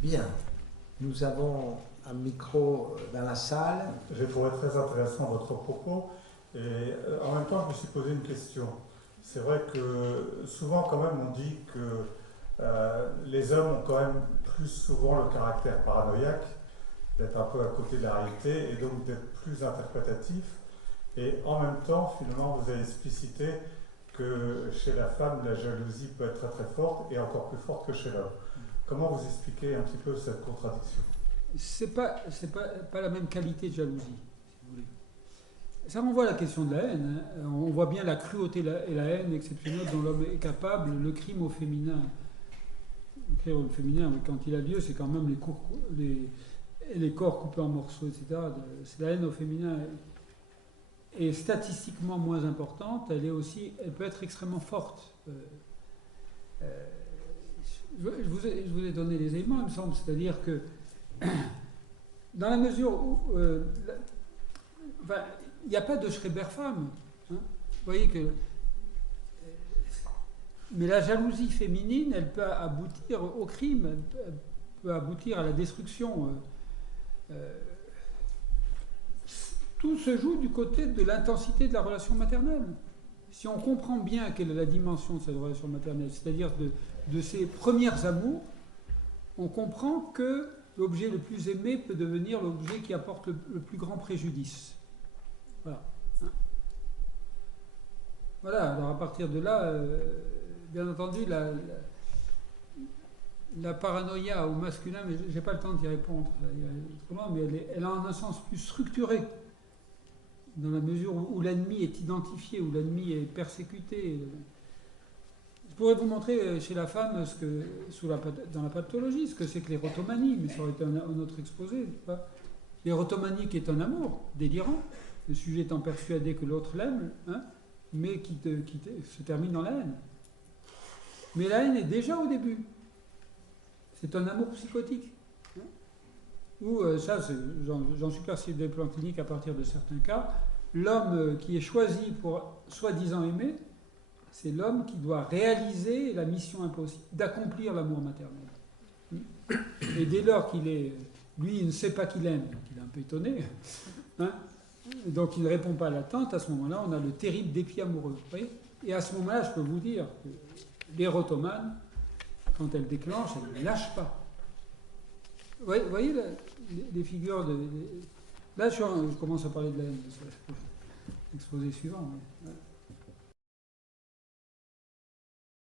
Bien. Nous avons un micro dans la salle. J'ai trouvé très intéressant votre propos et en même temps je me suis posé une question. C'est vrai que souvent quand même on dit que les hommes ont quand même plus souvent le caractère paranoïaque, d'être un peu à côté de la réalité et donc d'être plus interprétatif. Et en même temps, finalement, vous avez explicité que chez la femme, la jalousie peut être très très forte et encore plus forte que chez l'homme. Comment vous expliquez un petit peu cette contradiction? C'est pas la même qualité de jalousie, si vous voulez. Ça renvoie à la question de la haine. Hein. On voit bien la cruauté et la haine exceptionnelle dont l'homme est capable, le crime au féminin. Le crime au féminin, quand il a lieu, c'est quand même les corps coupés en morceaux, etc. C'est la haine au féminin est statistiquement moins importante. Elle peut être extrêmement forte. Je vous ai donné les éléments, il me semble, c'est-à-dire que dans la mesure où il n'y a pas de Schreiber-femme, hein, vous voyez que, mais la jalousie féminine, elle peut aboutir au crime, elle peut aboutir à la destruction. Tout se joue du côté de l'intensité de la relation maternelle. Si on comprend bien quelle est la dimension de cette relation maternelle, c'est-à-dire de ses premières amours, on comprend que l'objet le plus aimé peut devenir l'objet qui apporte le plus grand préjudice. Voilà. Voilà, alors à partir de là, bien entendu, la paranoïa au masculin, mais je n'ai pas le temps d'y répondre, mais elle a un sens plus structuré, dans la mesure où l'ennemi est identifié, où l'ennemi est persécuté. Je pourrais vous montrer chez la femme, dans la pathologie, ce que c'est que l'érotomanie, mais ça aurait été un autre exposé. L'érotomanie qui est un amour délirant, le sujet étant persuadé que l'autre l'aime, hein, mais qui se termine dans la haine. Mais la haine est déjà au début. C'est un amour psychotique. Hein, où, j'en suis persuadé des plans cliniques à partir de certains cas, l'homme qui est choisi pour soi-disant aimer, c'est l'homme qui doit réaliser la mission impossible, d'accomplir l'amour maternel. Et dès lors lui, il ne sait pas qu'il aime, donc il est un peu étonné, hein, donc il ne répond pas à l'attente, à ce moment-là, on a le terrible dépit amoureux. Vous voyez, et à ce moment-là, je peux vous dire que l'érotomane, quand elle déclenche, elle ne lâche pas. Vous voyez les figures de... Là, je commence à parler de la haine, l'exposé suivant. Ouais.